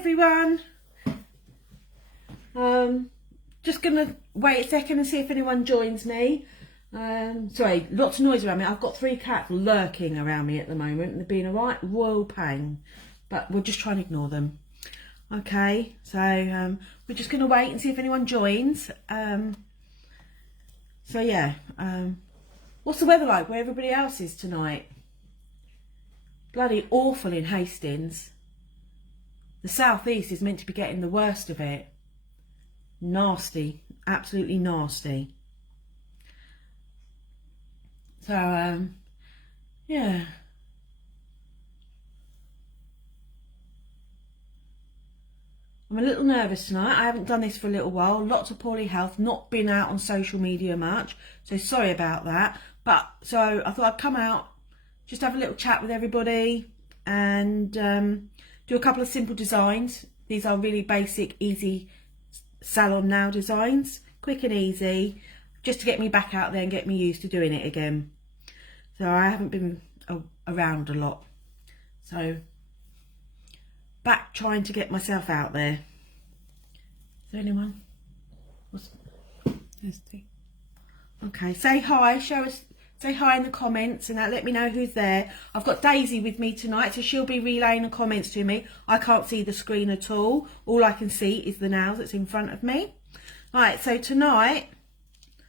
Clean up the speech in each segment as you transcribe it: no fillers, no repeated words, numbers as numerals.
everyone. Just gonna wait a second and see if anyone joins me. Sorry, lots of noise around me. I've got 3 cats lurking around me at the moment and they're being a right royal pain, but we'll just try and ignore them. Okay, so we're just gonna wait and see if anyone joins. So yeah, what's the weather like where everybody else is tonight? Bloody awful in Hastings. The southeast is meant to be getting the worst of it. Nasty, absolutely nasty. So yeah. I'm a little nervous tonight. I haven't done this for a little while. Lots of poorly health, not been out on social media much. So sorry about that. But so I thought I'd come out, just have a little chat with everybody and do a couple of simple designs. These are really basic, easy salon now designs, quick and easy, just to get me back out there and get me used to doing it again. So I haven't been around a lot. So back trying to get myself out there. Is there anyone? Okay, say hi, say hi in the comments and let me know who's there. I've got Daisy with me tonight, so she'll be relaying the comments to me. I can't see the screen at all. All I can see is the nails that's in front of me. Right, so tonight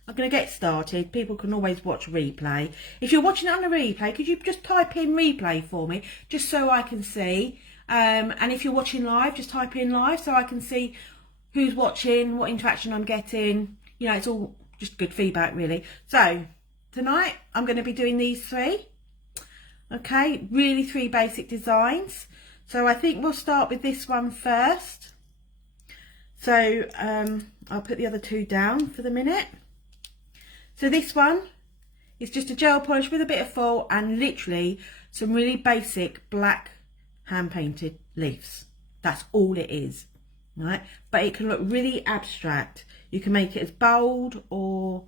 I'm going to get started. People can always watch replay. If you're watching it on a replay, could you just type in replay for me, just so I can see? And if you're watching live, just type in live so I can see who's watching, what interaction I'm getting. You know, it's all just good feedback, really. So tonight I'm going to be doing these 3. Okay, really 3 basic designs. So I think we'll start with this one first. So I'll put the other 2 down for the minute. So this one is just a gel polish with a bit of foil and literally some really basic black hand painted leaves. That's all it is, right? But it can look really abstract. You can make it as bold or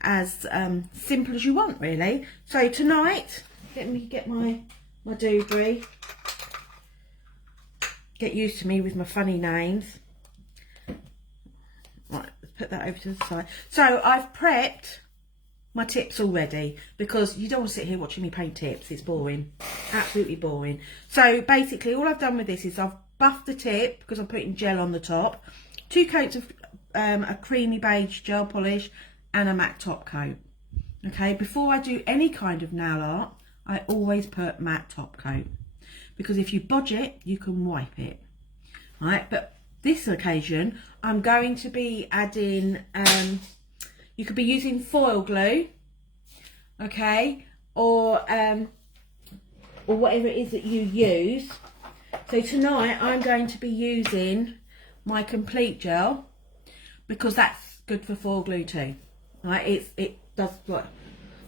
as simple as you want, really. So tonight, let me get my doobry. Get used to me with my funny names. Right, let's put that over to the side. So I've prepped my tips already because you don't want to sit here watching me paint tips. It's boring, absolutely boring. So basically all I've done with this is I've buffed the tip because I'm putting gel on the top, 2 coats of a creamy beige gel polish and a matte top coat. Okay, before I do any kind of nail art, I always put matte top coat because if you bodge it, you can wipe it. Right, but this occasion I'm going to be adding you could be using foil glue, okay, or whatever it is that you use. So tonight I'm going to be using my complete gel because that's good for foil glue too. Right, it does like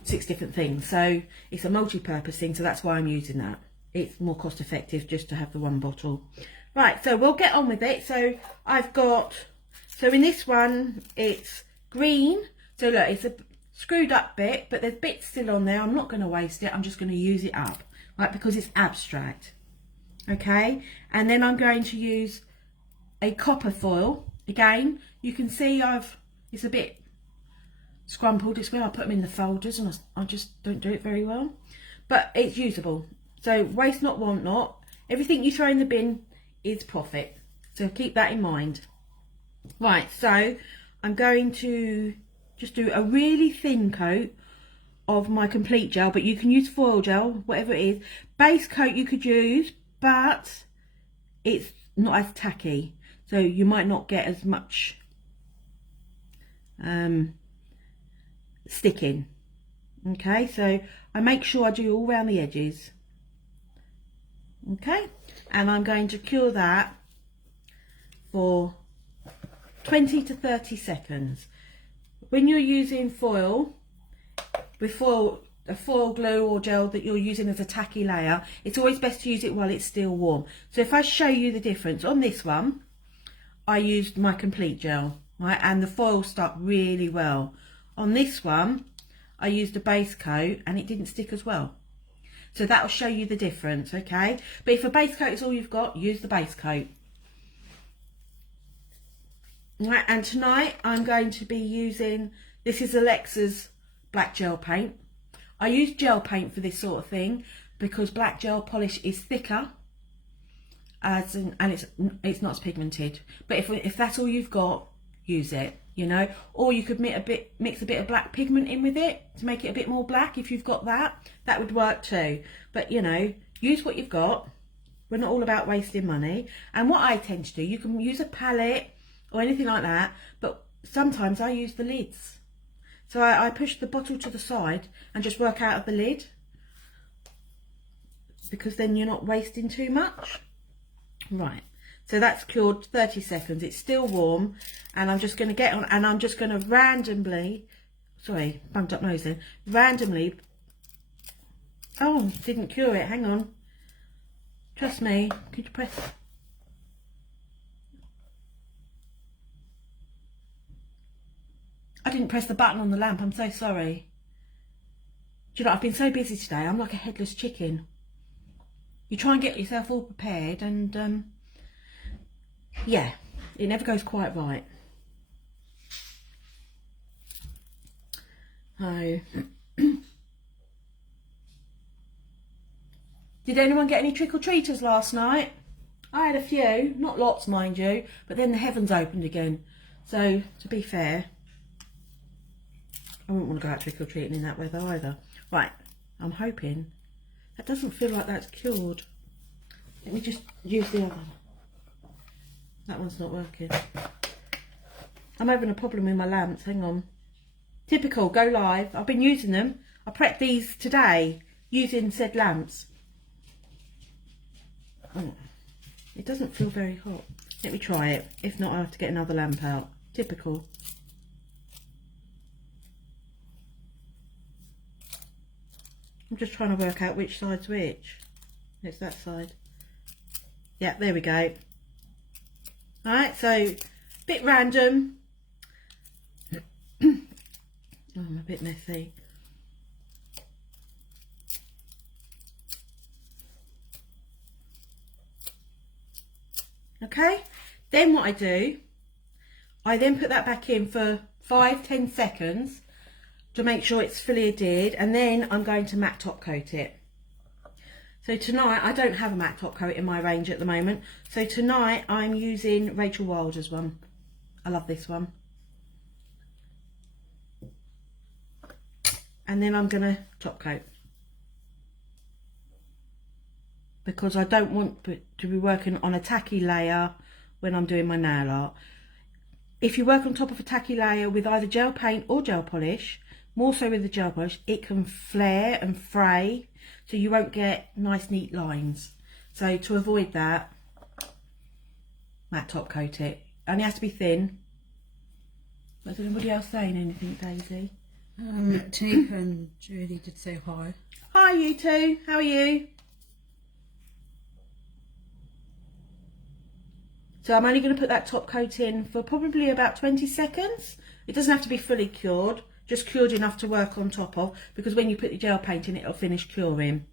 6 different things, so it's a multi-purpose thing, so that's why I'm using that. It's more cost effective just to have the 1 bottle. Right, so we'll get on with it. So I've got, so in this one it's green. So look, it's a screwed up bit, but there's bits still on there. I'm not going to waste it. I'm just going to use it up, right, because it's abstract. Okay, and then I'm going to use a copper foil. Again, you can see it's a bit scrumpled. It's where I put them in the folders and I just don't do it very well. But it's usable. So waste not, want not. Everything you throw in the bin is profit. So keep that in mind. Right, so I'm going to just do a really thin coat of my complete gel, but you can use foil gel, whatever it is. Base coat you could use, but it's not as tacky. So you might not get as much sticking. Okay, so I make sure I do all around the edges. Okay, and I'm going to cure that for 20 to 30 seconds. When you're using foil, with a foil glue or gel that you're using as a tacky layer, it's always best to use it while it's still warm. So if I show you the difference, on this one, I used my complete gel, right, and the foil stuck really well. On this one, I used a base coat and it didn't stick as well. So that'll show you the difference, okay? But if a base coat is all you've got, use the base coat. Right, and tonight I'm going to be using, this is Alexa's black gel paint. I use gel paint for this sort of thing because black gel polish is thicker and it's not as pigmented. But if that's all you've got, use it, you know. Or you could mix a bit of black pigment in with it to make it a bit more black. If you've got that would work too. But you know, use what you've got. We're not all about wasting money. And what I tend to do, you can use a palette or anything like that, but sometimes I use the lids. So I push the bottle to the side and just work out of the lid, because then you're not wasting too much. Right, so that's cured 30 seconds. It's still warm, and I'm just going to get on, and I'm just going to randomly, sorry, bunged up nose then, randomly, oh, didn't cure it, hang on. Trust me, could you press? I didn't press the button on the lamp, I'm so sorry. Do you know, I've been so busy today, I'm like a headless chicken. You try and get yourself all prepared and yeah, it never goes quite right. So, did anyone get any trick-or-treaters last night? I had a few, not lots mind you, but then the heavens opened again. So, to be fair, I wouldn't want to go out trick-or-treating in that weather either. Right, I'm hoping. That doesn't feel like that's cured. Let me just use the other one. That one's not working. I'm having a problem with my lamps, hang on. Typical, go live. I've been using them. I prepped these today using said lamps. Oh, it doesn't feel very hot. Let me try it. If not, I'll have to get another lamp out. Typical. I'm just trying to work out which side's which. It's that side. Yeah, there we go. Alright, so a bit random. Oh, I'm a bit messy. Okay, then what I do, I then put that back in for 5-10 seconds to make sure it's fully adhered, and then I'm going to matte top coat it. So tonight, I don't have a matte top coat in my range at the moment, so tonight I'm using Rachel Wilder's one. I love this one. And then I'm going to top coat, because I don't want to be working on a tacky layer when I'm doing my nail art. If you work on top of a tacky layer with either gel paint or gel polish, more so with the gel polish, it can flare and fray, so you won't get nice neat lines. So to avoid that, matte top coat it. Only has to be thin. Is anybody else saying anything, Daisy? Tanika and Julie did say hi. Hi you two, how are you? So I'm only going to put that top coat in for probably about 20 seconds. It doesn't have to be fully cured, just cured enough to work on top of, because when you put the gel paint in, it'll finish curing.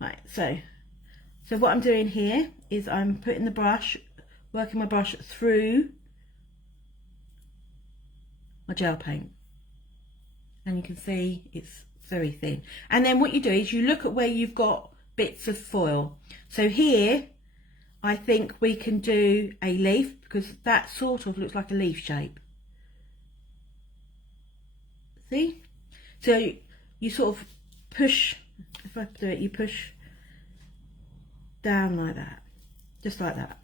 Right, so what I'm doing here is I'm putting the brush, working my brush through my gel paint. And you can see it's very thin. And then what you do is you look at where you've got bits of foil. So here, I think we can do a leaf, because that sort of looks like a leaf shape. See? So you sort of push, if I do it, you push down like that, just like that.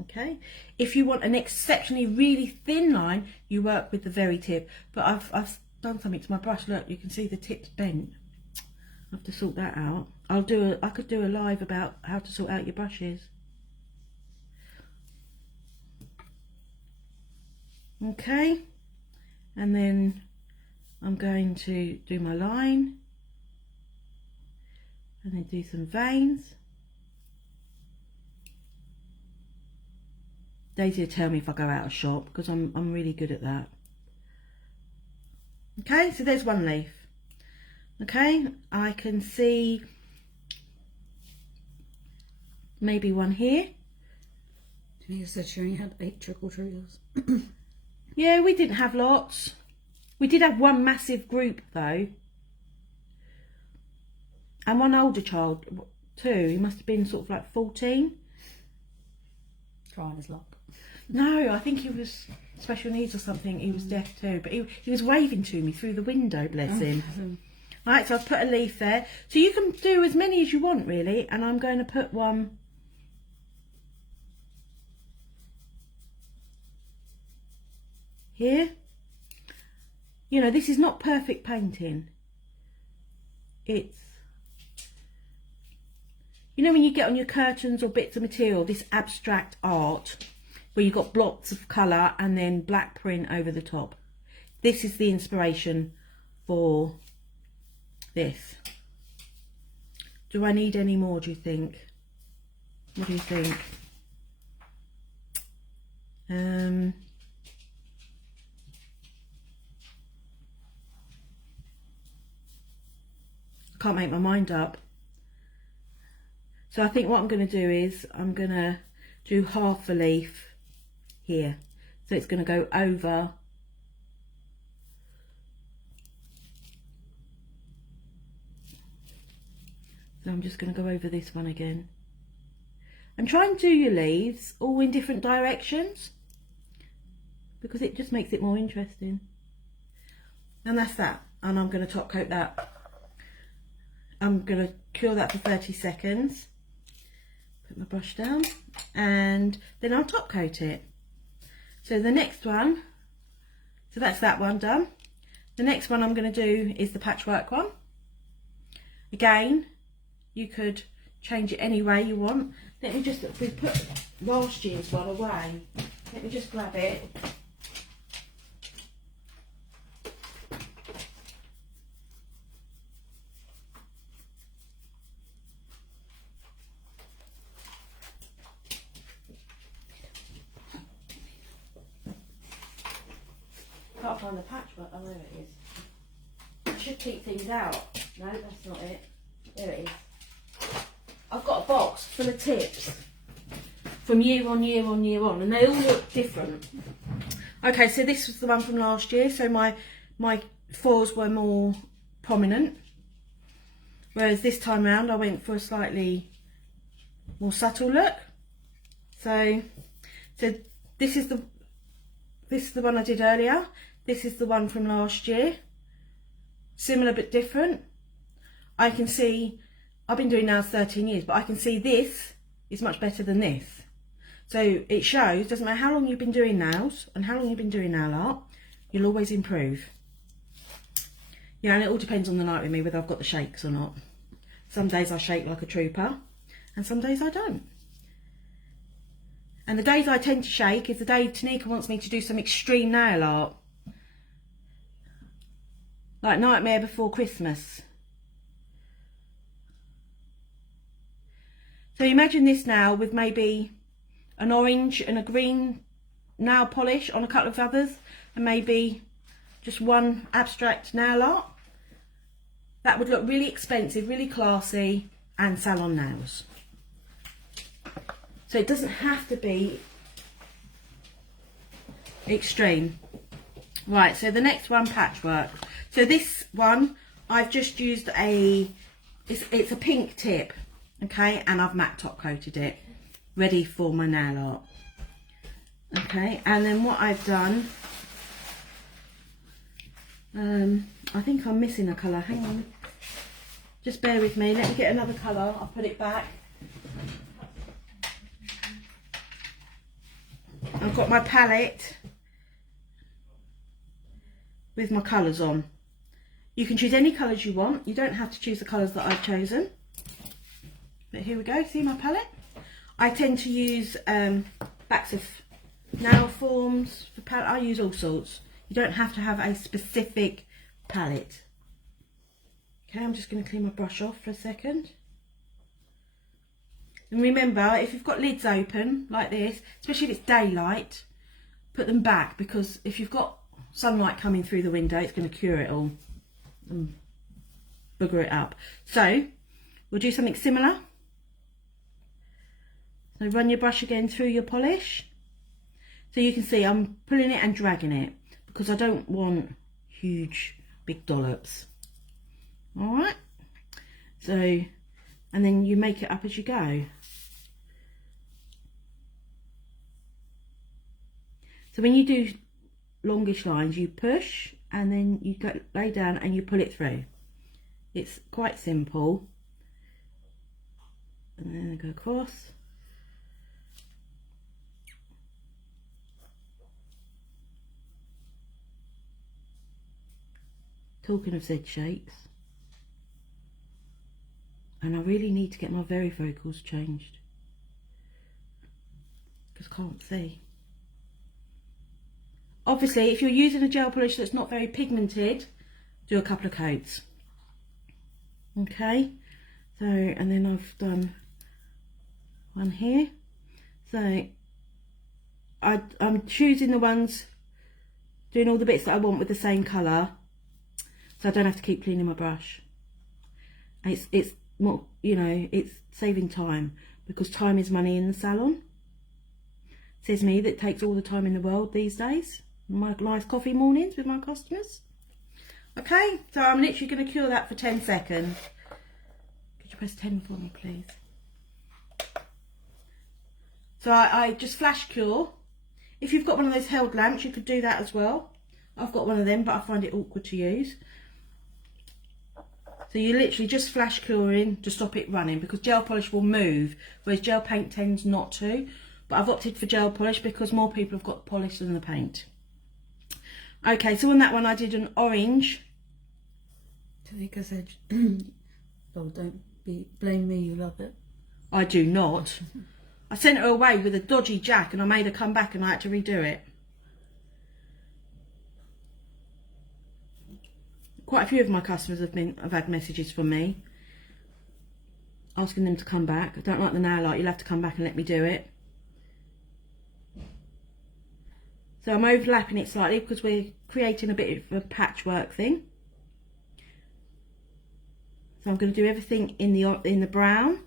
Okay? If you want an exceptionally really thin line, you work with the very tip. But I've done something to my brush. Look, you can see the tip's bent. I have to sort that out. I could do a live about how to sort out your brushes. Okay, and then I'm going to do my line and then do some veins. Daisy will tell me if I go out of shot, because I'm really good at that. Okay, so there's one leaf. Okay, I can see maybe one here. Tanika said she only had 8 trick-or-treaters. Yeah, we didn't have lots. We did have one massive group though. And one older child too. He must have been sort of like 14. Trying his luck. No, I think he was special needs or something. He was deaf too. But he was waving to me through the window, bless him. Right, so I've put a leaf there. So you can do as many as you want really. And I'm going to put one here. You know, this is not perfect painting. It's, you know when you get on your curtains or bits of material, this abstract art, where you've got blocks of colour and then black print over the top. This is the inspiration for this. Do I need any more, do you think? What do you think? I can't make my mind up. So I think what I'm going to do is I'm going to do half a leaf here. So it's going to go over so I'm just going to go over this one again. And try and do your leaves all in different directions because it just makes it more interesting. And that's that. And I'm going to top coat that. I'm going to cure that for 30 seconds. Put my brush down and then I'll top coat it. So the next one, so that's that one done. The next one I'm going to do is the patchwork one. Again, you could change it any way you want. Let me just, we put last year's one away. Let me just grab it. Can't find the patchwork. Oh, there it is. I should keep things out. No, that's not it. There it is. I've got a box full of tips from year on year on year on, and they all look different. Okay, so this was the one from last year. So my foils were more prominent, whereas this time round I went for a slightly more subtle look. So this is the one I did earlier. This is the one from last year. Similar but different. I can see, I've been doing nails 13 years, but I can see this is much better than this. So it shows, doesn't matter how long you've been doing nails and how long you've been doing nail art, you'll always improve. Yeah, and it all depends on the night with me, whether I've got the shakes or not. Some days I shake like a trooper and some days I don't. And the days I tend to shake is the day Tanika wants me to do some extreme nail art. Like Nightmare Before Christmas. So imagine this now with maybe an orange and a green nail polish on a couple of others and maybe just one abstract nail art. That would look really expensive, really classy and salon nails. So it doesn't have to be extreme. Right, so the next one, patchwork. So this one, I've just used it's a pink tip, okay, and I've matte top coated it, ready for my nail art. Okay, and then what I've done, I think I'm missing a colour, hang on. Just bear with me, let me get another colour, I'll put it back. I've got my palette with my colours on. You can choose any colours you want. You don't have to choose the colours that I've chosen. But here we go, see my palette? I tend to use backs of nail forms for palette. I use all sorts. You don't have to have a specific palette. Okay, I'm just going to clean my brush off for a second. And remember, if you've got lids open like this, especially if it's daylight, put them back, because if you've got sunlight coming through the window, it's going to cure it all and booger it up. So we'll do something similar. So run your brush again through your polish. So you can see I'm pulling it and dragging it because I don't want huge big dollops. All right, so, and then you make it up as you go. So when you do longish lines, you push and then you go lay down and you pull it through. It's quite simple. And then I go across. Talking of Z shapes, and I really need to get my varifocals changed because I can't see. Obviously, if you're using a gel polish that's not very pigmented, do a couple of coats. Okay, so, and then I've done one here. So I'm choosing the ones, doing all the bits that I want with the same colour, so I don't have to keep cleaning my brush. And it's more, you know, it's saving time, because time is money in the salon. Says me that takes all the time in the world these days. My nice coffee mornings with my customers. Okay, so I'm literally going to cure that for 10 seconds. Could you press 10 for me, please? So I just flash cure. If you've got one of those held lamps, you could do that as well. I've got one of them, but I find it awkward to use. So you literally just flash curing to stop it running, because gel polish will move, whereas gel paint tends not to. But I've opted for gel polish because more people have got polish than the paint. Okay, so on that one I did an orange. Tanika said, oh, don't blame me, you love it. I do not. I sent her away with a dodgy jack and I made her come back and I had to redo it. Quite a few of my customers have had messages from me asking them to come back. I don't like the nail art, you'll have to come back and let me do it. So I'm overlapping it slightly because we're creating a bit of a patchwork thing. So I'm going to do everything in the brown.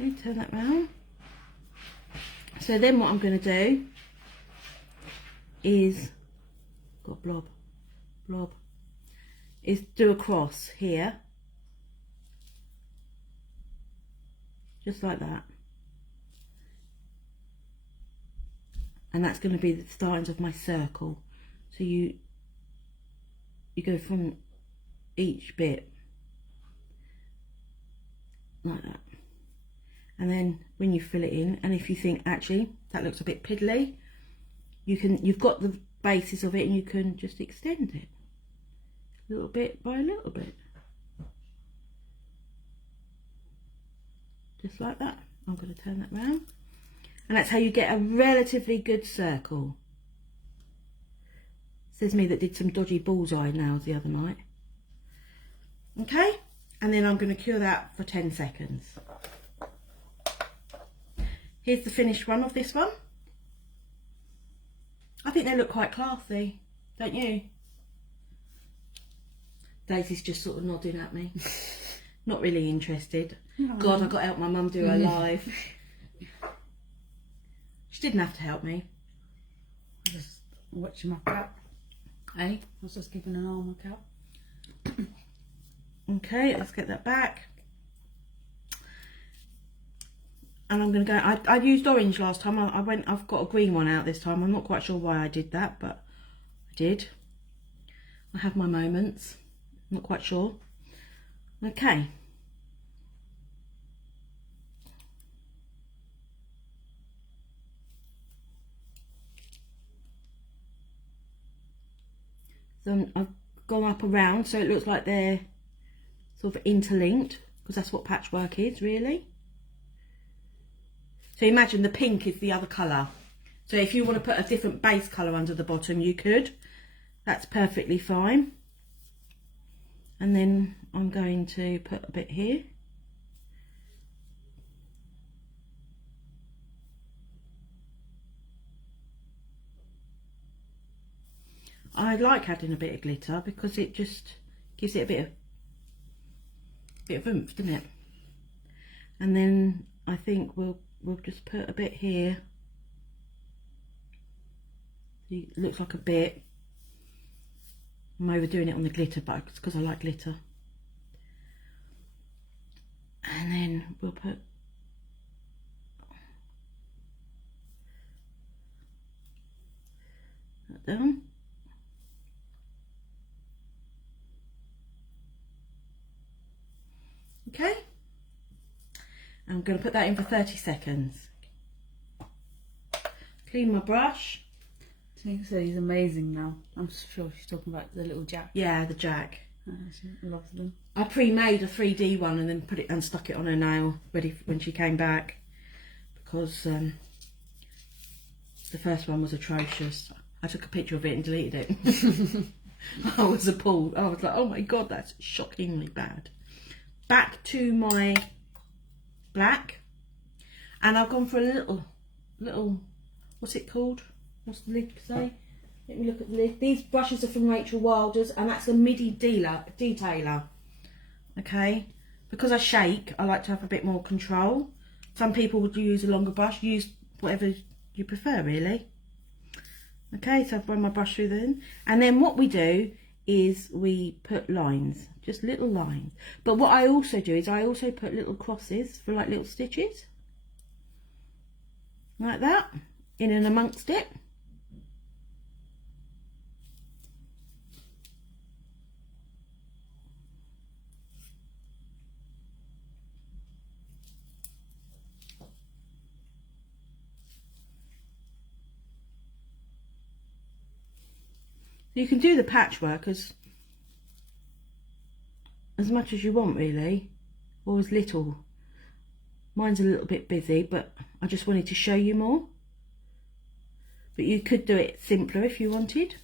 Okay, turn that round. So then what I'm going to do is, got blob, is do a cross here, just like that, and that's going to be the starting of my circle. So you go from each bit like that, and then when you fill it in, and if you think actually that looks a bit piddly, you've got the basis of it and you can just extend it a little bit by a little bit, just like that. I'm going to turn that round, and that's how you get a relatively good circle. Says me that did some dodgy bullseye nails the other night. Okay, and then I'm going to cure that for 10 seconds. Here's the finished one of this one. I think they look quite classy, don't you? Daisy's just sort of nodding at me. Not really interested. No. God, I got to help my mum do her live. She didn't have to help me. I was just watching my cat. Eh? I was just giving an arm a cat. Okay, let's get that back. And I'm going to go, I used orange last time. I've got a green one out this time. I'm not quite sure why I did that, but I did. I have my moments. Not quite sure. Okay. So I've gone up around so it looks like they're sort of interlinked, because that's what patchwork is, really. So imagine the pink is the other colour. So if you want to put a different base colour under the bottom, you could. That's perfectly fine. And then I'm going to put a bit here. I like adding a bit of glitter because it just gives it a bit of oomph, doesn't it? And then I think we'll just put a bit here. It looks like a bit. I'm overdoing it on the glitter, but it's because I like glitter. And then we'll put that down. Okay. I'm going to put that in for 30 seconds. Clean my brush. Tanika said he's amazing now. I'm sure she's talking about the little jack. Yeah, the jack. She loves them. I pre-made a 3D one and then put it and stuck it on her nail ready for when she came back, because the first one was atrocious. I took a picture of it and deleted it. I was appalled. I was like, oh my god, that's shockingly bad. Back to my black, and I've gone for a little, what's it called? What's the lid say? Let me look at the lid. These brushes are from Rachel Wilder's, and that's a midi detailer. Okay, because I shake, I like to have a bit more control. Some people would use a longer brush. Use whatever you prefer, really. Okay, so I've run my brush through them, and then what we do is we put lines, just little lines. But what I also do is I also put little crosses for like little stitches, like that, in and amongst it. You can do the patchwork as much as you want, really, or as little. Mine's a little bit busy, but I just wanted to show you more. But you could do it simpler if you wanted.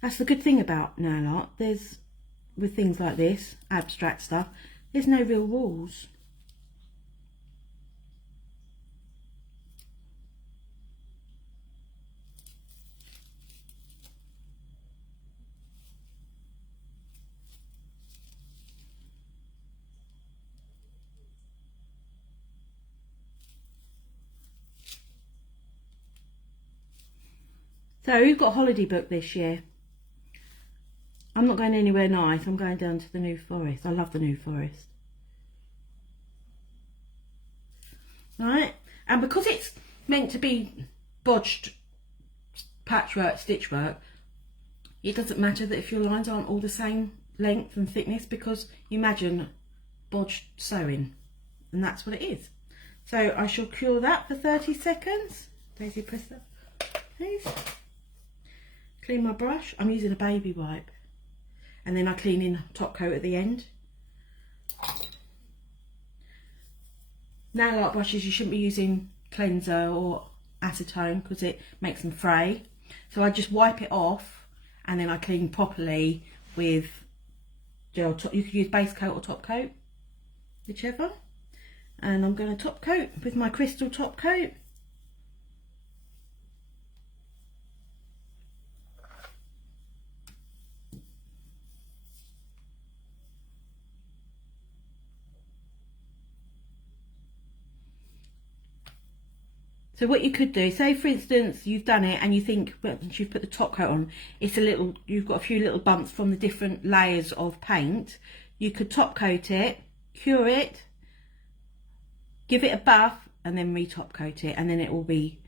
That's the good thing about nail art. There's, with things like this, abstract stuff, there's no real rules. So we've got a holiday booked this year. I'm not going anywhere nice. I'm going down to the New Forest. I love the New Forest. Right, and because it's meant to be bodged patchwork, stitchwork, it doesn't matter that if your lines aren't all the same length and thickness, because you imagine bodged sewing, and that's what it is. So I shall cure that for 30 seconds. Daisy, press that, please. Clean my brush. I'm using a baby wipe, and then I clean in top coat at the end. Nail art brushes, you shouldn't be using cleanser or acetone because it makes them fray. So I just wipe it off and then I clean properly with gel top. You could use base coat or top coat, whichever. And I'm going to top coat with my crystal top coat. So what you could do, say for instance you've done it and you think, well, once you've put the top coat on, it's a little, you've got a few little bumps from the different layers of paint. You could top coat it, cure it, give it a buff, and then re-top coat it, and then it will be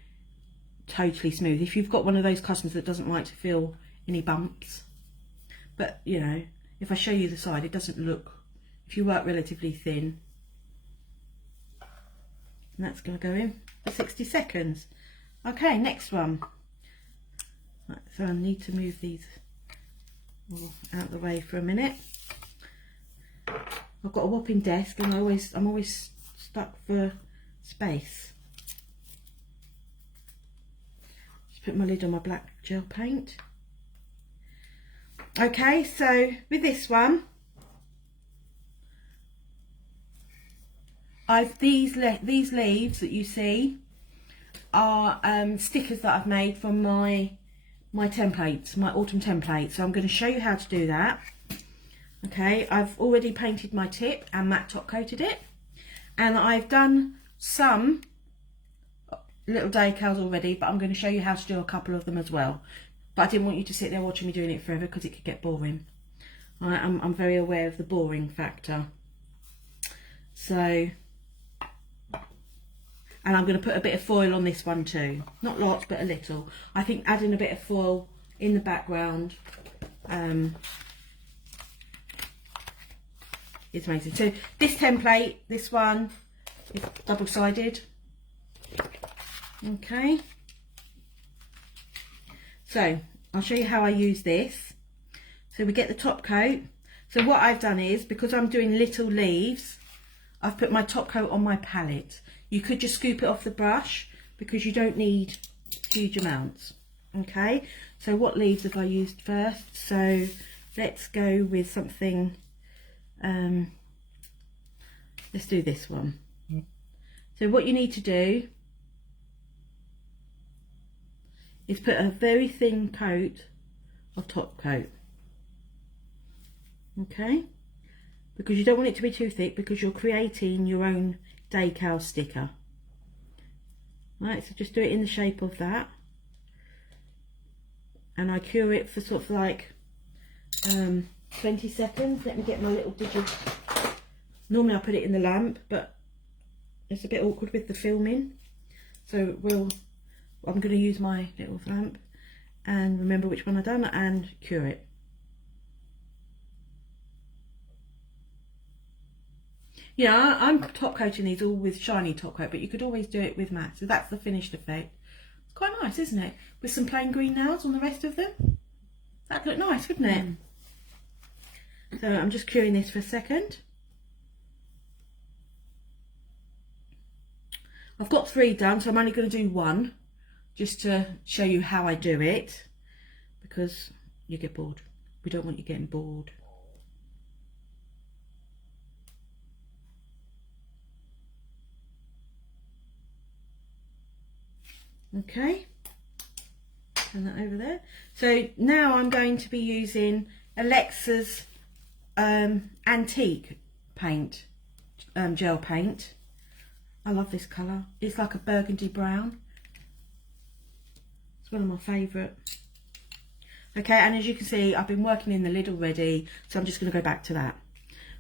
totally smooth. If you've got one of those customers that doesn't like to feel any bumps, but you know, if I show you the side, it doesn't look, if you work relatively thin. And that's going to go in for 60 seconds. Okay, next one. Right, so I need to move these all out of the way for a minute. I've got a whopping desk and I'm always stuck for space. Just put my lid on my black gel paint. Okay, so with this one, these leaves that you see are stickers that I've made from my my templates, my autumn template. So I'm going to show you how to do that. Okay, I've already painted my tip and matte top coated it, and I've done some little decals already, but I'm going to show you how to do a couple of them as well. But I didn't want you to sit there watching me doing it forever because it could get boring. I'm very aware of the boring factor. So, and I'm going to put a bit of foil on this one too. Not lots, but a little. I think adding a bit of foil in the background is amazing. So this template, this one is double-sided. Okay. So I'll show you how I use this. So we get the top coat. So what I've done is, because I'm doing little leaves, I've put my top coat on my palette. You could just scoop it off the brush because you don't need huge amounts. Okay, so what leaves have I used first? So let's go with something, let's do this one. So what you need to do is put a very thin coat of top coat. Okay, because you don't want it to be too thick because you're creating your own decal sticker. Right, so just do it in the shape of that, and I cure it for sort of like 20 seconds. Let me get my little digit. Normally I put it in the lamp, but it's a bit awkward with the filming, so I'm going to use my little lamp and remember which one I've done and cure it. Yeah, I'm top coating these all with shiny top coat, but you could always do it with matte. So that's the finished effect. It's quite nice, isn't it? With some plain green nails on the rest of them. That'd look nice, wouldn't it? So I'm just curing this for a second. I've got 3 done, so I'm only going to do 1 just to show you how I do it, because you get bored. We don't want you getting bored. Okay, turn that over there. So now I'm going to be using Alexa's antique paint, gel paint. I love this colour. It's like a burgundy brown. It's one of my favourite. Okay, and as you can see, I've been working in the lid already, so I'm just going to go back to that.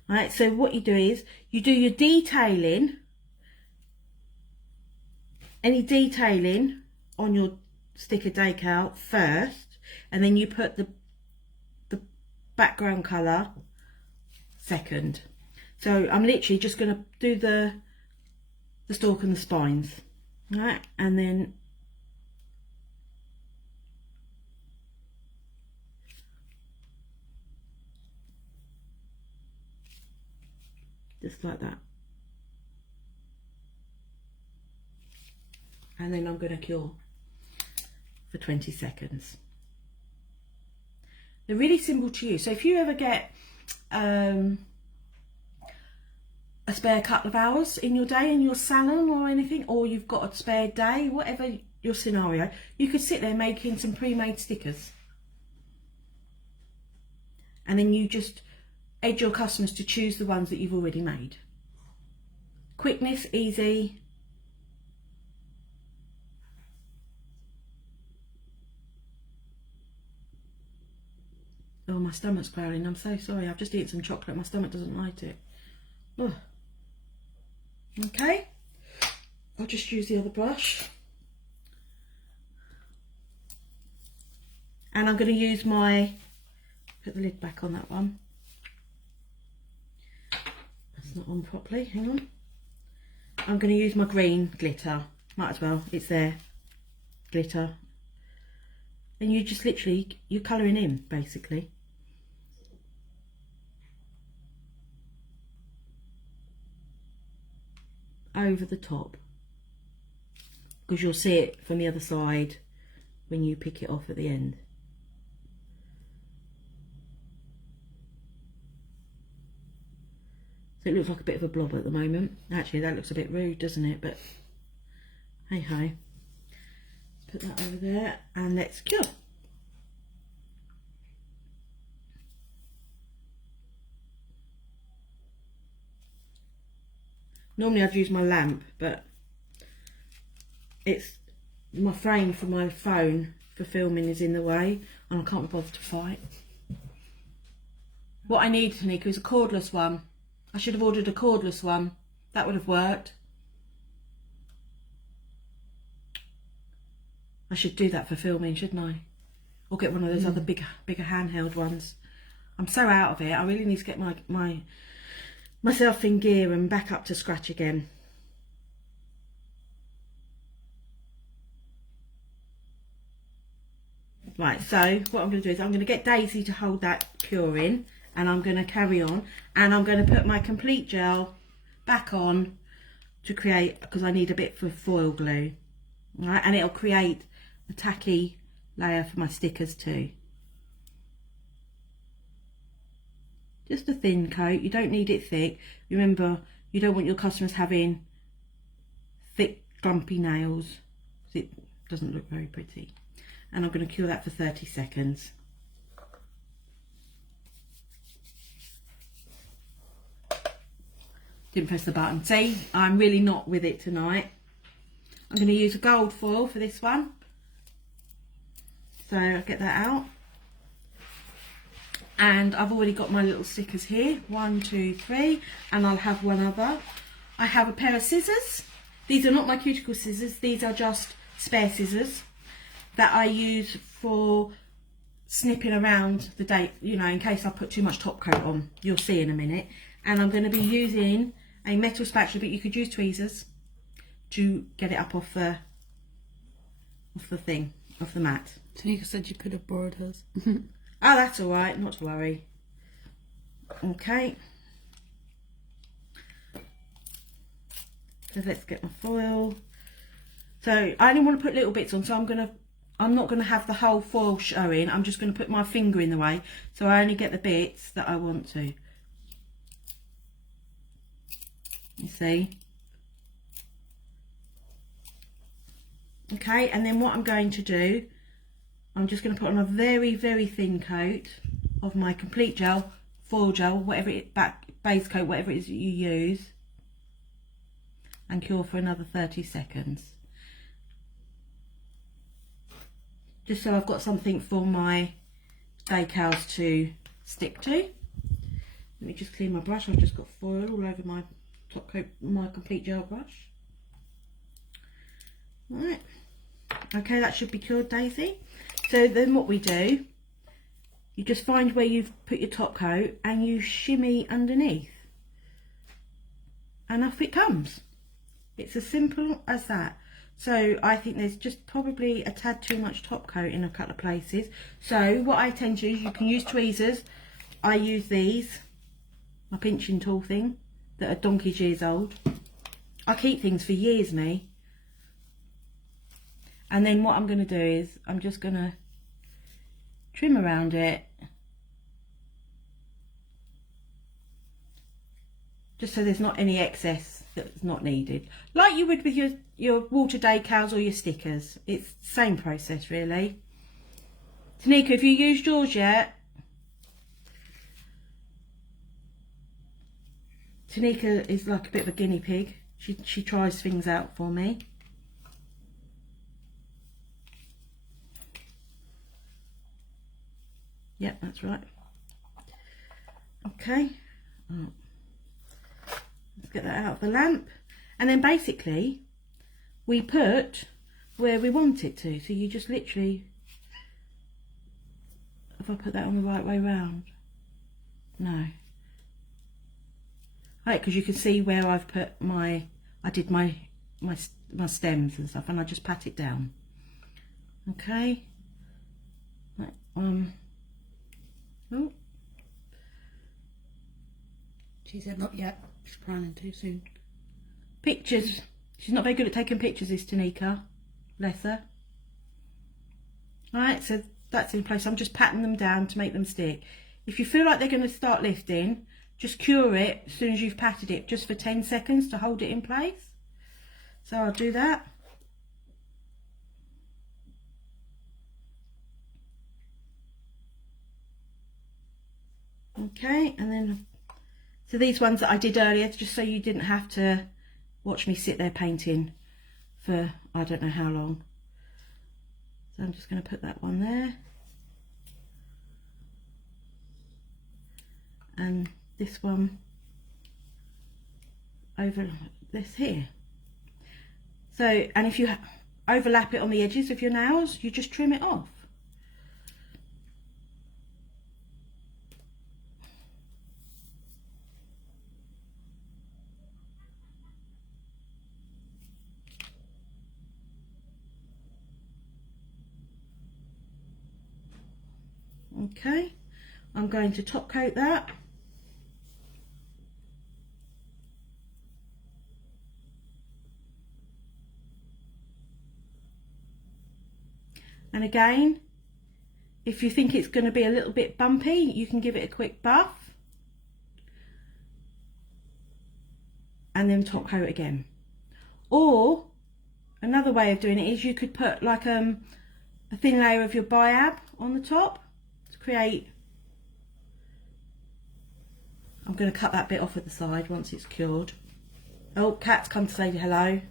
Right, so what you do is you do your detailing, any detailing on your sticker decal first, and then you put the background colour second. So I'm literally just going to do the stalk and the spines, right, and then just like that, and then I'm going to cure for 20 seconds. They're really simple to use, so if you ever get a spare couple of hours in your day in your salon or anything, or you've got a spare day, whatever your scenario, you could sit there making some pre-made stickers, and then you just edge your customers to choose the ones that you've already made. Quickness, easy. Oh, my stomach's growling. I'm so sorry. I've just eaten some chocolate. My stomach doesn't like it. Oh. Okay. I'll just use the other brush. And I'm going to use my... Put the lid back on that one. That's not on properly. Hang on. I'm going to use my green glitter. Might as well. It's there. Glitter. And you just literally... You're colouring in, basically. Over the top, because you'll see it from the other side when you pick it off at the end. So it looks like a bit of a blob at the moment. Actually, that looks a bit rude, doesn't it? But hey ho. Let's put that over there and let's cure. Normally I'd use my lamp, but it's my frame for my phone for filming is in the way and I can't be bothered to fight. What I need, Tanika, is a cordless one. I should have ordered a cordless one. That would have worked. I should do that for filming, shouldn't I? Or get one of those other bigger handheld ones. I'm so out of it. I really need to get myself in gear and back up to scratch again. Right, so what I'm going to do is I'm going to get Daisy to hold that curing, and I'm going to carry on, and I'm going to put my complete gel back on to create, because I need a bit for foil glue. All right, and it'll create a tacky layer for my stickers too. Just a thin coat, you don't need it thick. Remember, you don't want your customers having thick, grumpy nails. It doesn't look very pretty. And I'm going to cure that for 30 seconds. Didn't press the button. See, I'm really not with it tonight. I'm going to use a gold foil for this one. So I'll get that out. And I've already got my little stickers here. 1, 2, 3. And I'll have one other. I have a pair of scissors. These are not my cuticle scissors. These are just spare scissors that I use for snipping around the date, you know, in case I put too much top coat on. You'll see in a minute. And I'm going to be using a metal spatula, but you could use tweezers to get it up off the mat. Tanika said you could have borrowed hers. Oh, that's all right, not to worry. Okay. So let's get my foil. So I only want to put little bits on, so I'm not going to have the whole foil showing. I'm just going to put my finger in the way, so I only get the bits that I want to. You see? Okay, and then what I'm going to do, I'm just going to put on a very, very thin coat of my complete gel, foil gel, whatever it base coat, whatever it is that you use, and cure for another 30 seconds. Just so I've got something for my decals to stick to. Let me just clean my brush. I've just got foil all over my top coat, my complete gel brush. Right. Okay, that should be cured, Daisy. So then what we do, you just find where you've put your top coat and you shimmy underneath. And off it comes. It's as simple as that. So I think there's just probably a tad too much top coat in a couple of places. So what I tend to use, you can use tweezers. I use these, my pinching tool thing, that are donkey's years old. I keep things for years, me. And then what I'm going to do is, I'm just going to trim around it. Just so there's not any excess that's not needed. Like you would with your water decals or your stickers. It's the same process, really. Tanika, have you used yours yet? Tanika is like a bit of a guinea pig. She tries things out for me. Yep, that's right. Okay. Oh. Let's get that out of the lamp. And then basically, we put where we want it to. So you just literally, if I put that on the right way round. No. Right, because you can see where I've put I did my stems and stuff, and I just pat it down. Okay. Right, oh. She said not yet. She's planning too soon. Pictures. She's not very good at taking pictures, is Tanika. Bless her. Alright, so that's in place. I'm just patting them down to make them stick. If you feel like they're going to start lifting, just cure it as soon as you've patted it, just for 10 seconds to hold it in place. So I'll do that. Okay, and then, so these ones that I did earlier, just so you didn't have to watch me sit there painting for I don't know how long. So I'm just going to put that one there. And this one over this here. So, and if you overlap it on the edges of your nails, you just trim it off. Okay, I'm going to top coat that. And again, if you think it's going to be a little bit bumpy, you can give it a quick buff and then top coat again. Or another way of doing it is you could put like a thin layer of your biab on the top to create. I'm going to cut that bit off at the side once it's cured. Oh, Kat's come to say hello.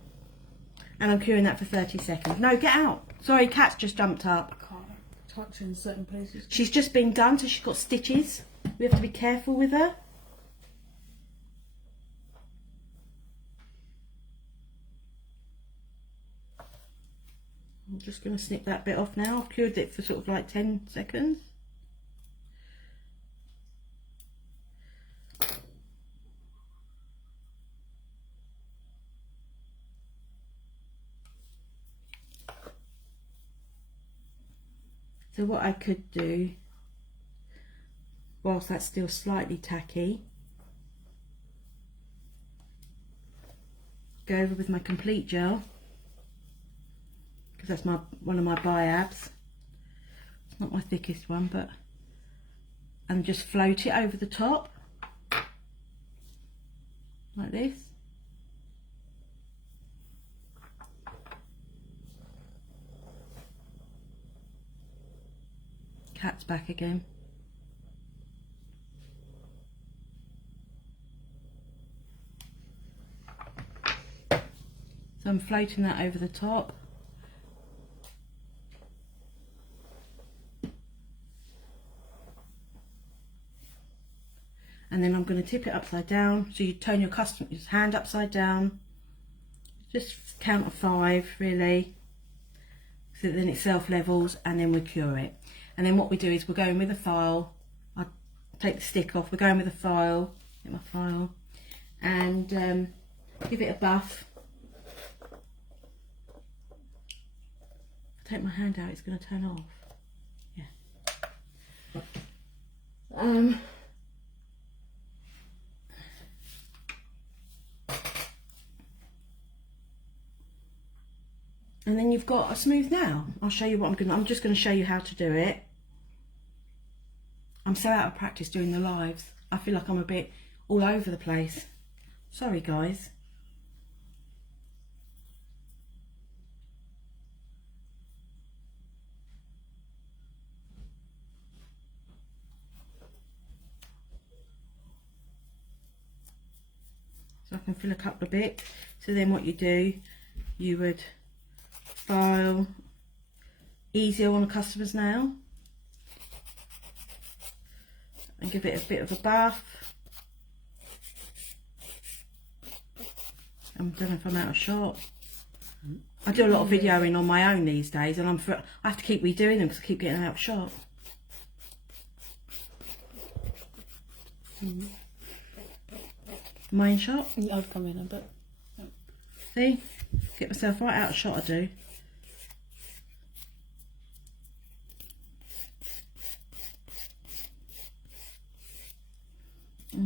And I'm curing that for 30 seconds. No, get out. Sorry, Kat's just jumped up. I can't touch in certain places. She's just been done, so she's got stitches. We have to be careful with her. I'm just going to snip that bit off now. I've cured it for sort of like 10 seconds. So what I could do, whilst that's still slightly tacky, go over with my complete gel, because that's one of my biabs. It's not my thickest one, but, and just float it over the top like this. Cat's back again. So I'm floating that over the top. And then I'm going to tip it upside down. So you turn your customer's hand upside down. Just count of 5 really. So then it self-levels and then we cure it. And then what we do is we're going with a file. I take the stick off. We're going with a file. Get my file. And give it a buff. If I take my hand out, it's going to turn off. Yeah. And then you've got a smooth nail. I'll show you what I'm just going to show you how to do it. I'm so out of practice doing the lives. I feel like I'm a bit all over the place. Sorry guys. So I can fill a couple of bits. So then what you do, you would file easier on a customer's nail and give it a bit of a buff. I don't know if I'm out of shot. I do a lot of videoing on my own these days, and I have to keep redoing them because I keep getting out of shot. Am I in shot? I've come in a bit. See? Get myself right out of shot, I do.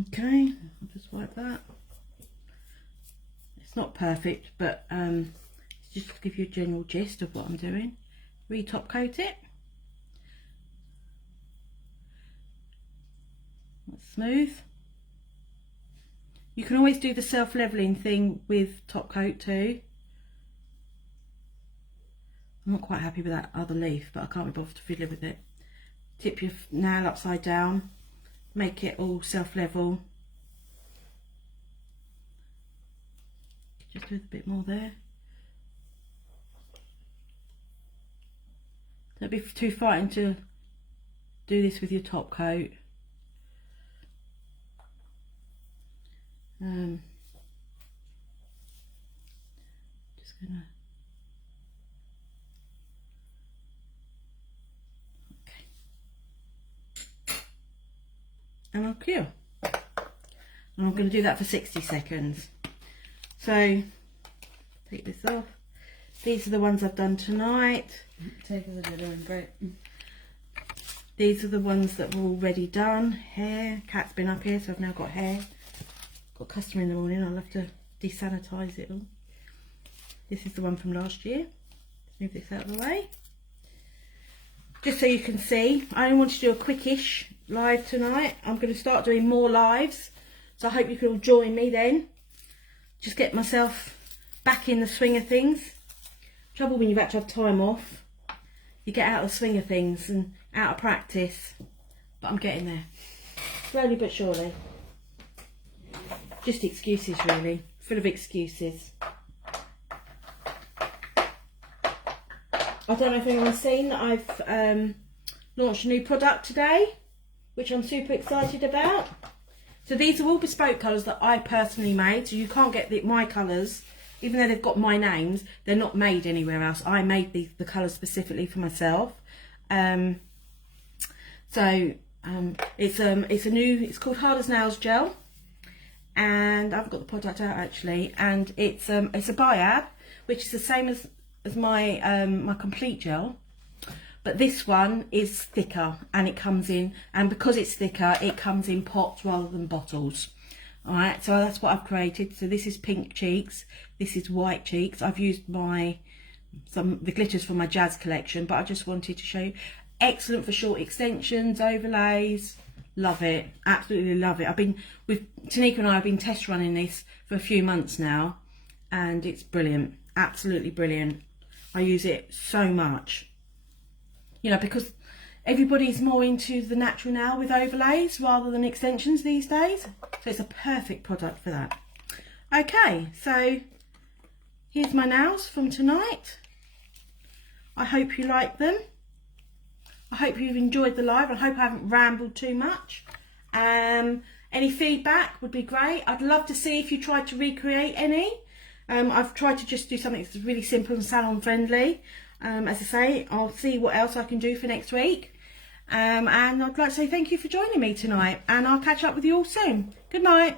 Okay, I'll just wipe that. It's not perfect, but it's just to give you a general gist of what I'm doing. Re-top coat it. That's smooth. You can always do the self-leveling thing with top coat too. I'm not quite happy with that other leaf, but I can't be bothered to fiddle with it. Tip your nail upside down. Make it all self-level. Just do a bit more there. Don't be too frightened to do this with your top coat. Just gonna. Okay. And I'll cure. And I'm going to do that for 60 seconds. So, take this off. These are the ones I've done tonight. Take as they're doing great. These are the ones that were already done. Hair. Cat's been up here, so I've now got hair. Got a customer in the morning. I'll have to desanitize it all. This is the one from last year. Move this out of the way. Just so you can see, I only want to do a quickish live tonight. I'm going to start doing more lives. So I hope you can all join me then. Just get myself back in the swing of things. Trouble when you've had to have time off. You get out of the swing of things and out of practice. But I'm getting there. Slowly but surely. Just excuses really. Full of excuses. I don't know if anyone's seen that I've launched a new product today, which I'm super excited about. So these are all bespoke colours that I personally made. So you can't get my colours, even though they've got my names, they're not made anywhere else. I made the colours specifically for myself. It's called Hard as Nails Gel. And I've got the product out actually. And it's a biab, which is the same as my my complete gel. But this one is thicker and it comes in, and because it's thicker, it comes in pots rather than bottles. All right, so that's what I've created. So this is pink cheeks, this is white cheeks. I've used the glitters from my Jazz collection, but I just wanted to show you. Excellent for short extensions, overlays. Love it, absolutely love it. Tanika and I have been test running this for a few months now, and it's brilliant, absolutely brilliant. I use it so much. You know, because everybody's more into the natural nail with overlays rather than extensions these days. So it's a perfect product for that. Okay, so here's my nails from tonight. I hope you like them. I hope you've enjoyed the live. I hope I haven't rambled too much. Any feedback would be great. I'd love to see if you tried to recreate any. I've tried to just do something that's really simple and salon friendly. As I say, I'll see what else I can do for next week. And I'd like to say thank you for joining me tonight, and I'll catch up with you all soon. Good night.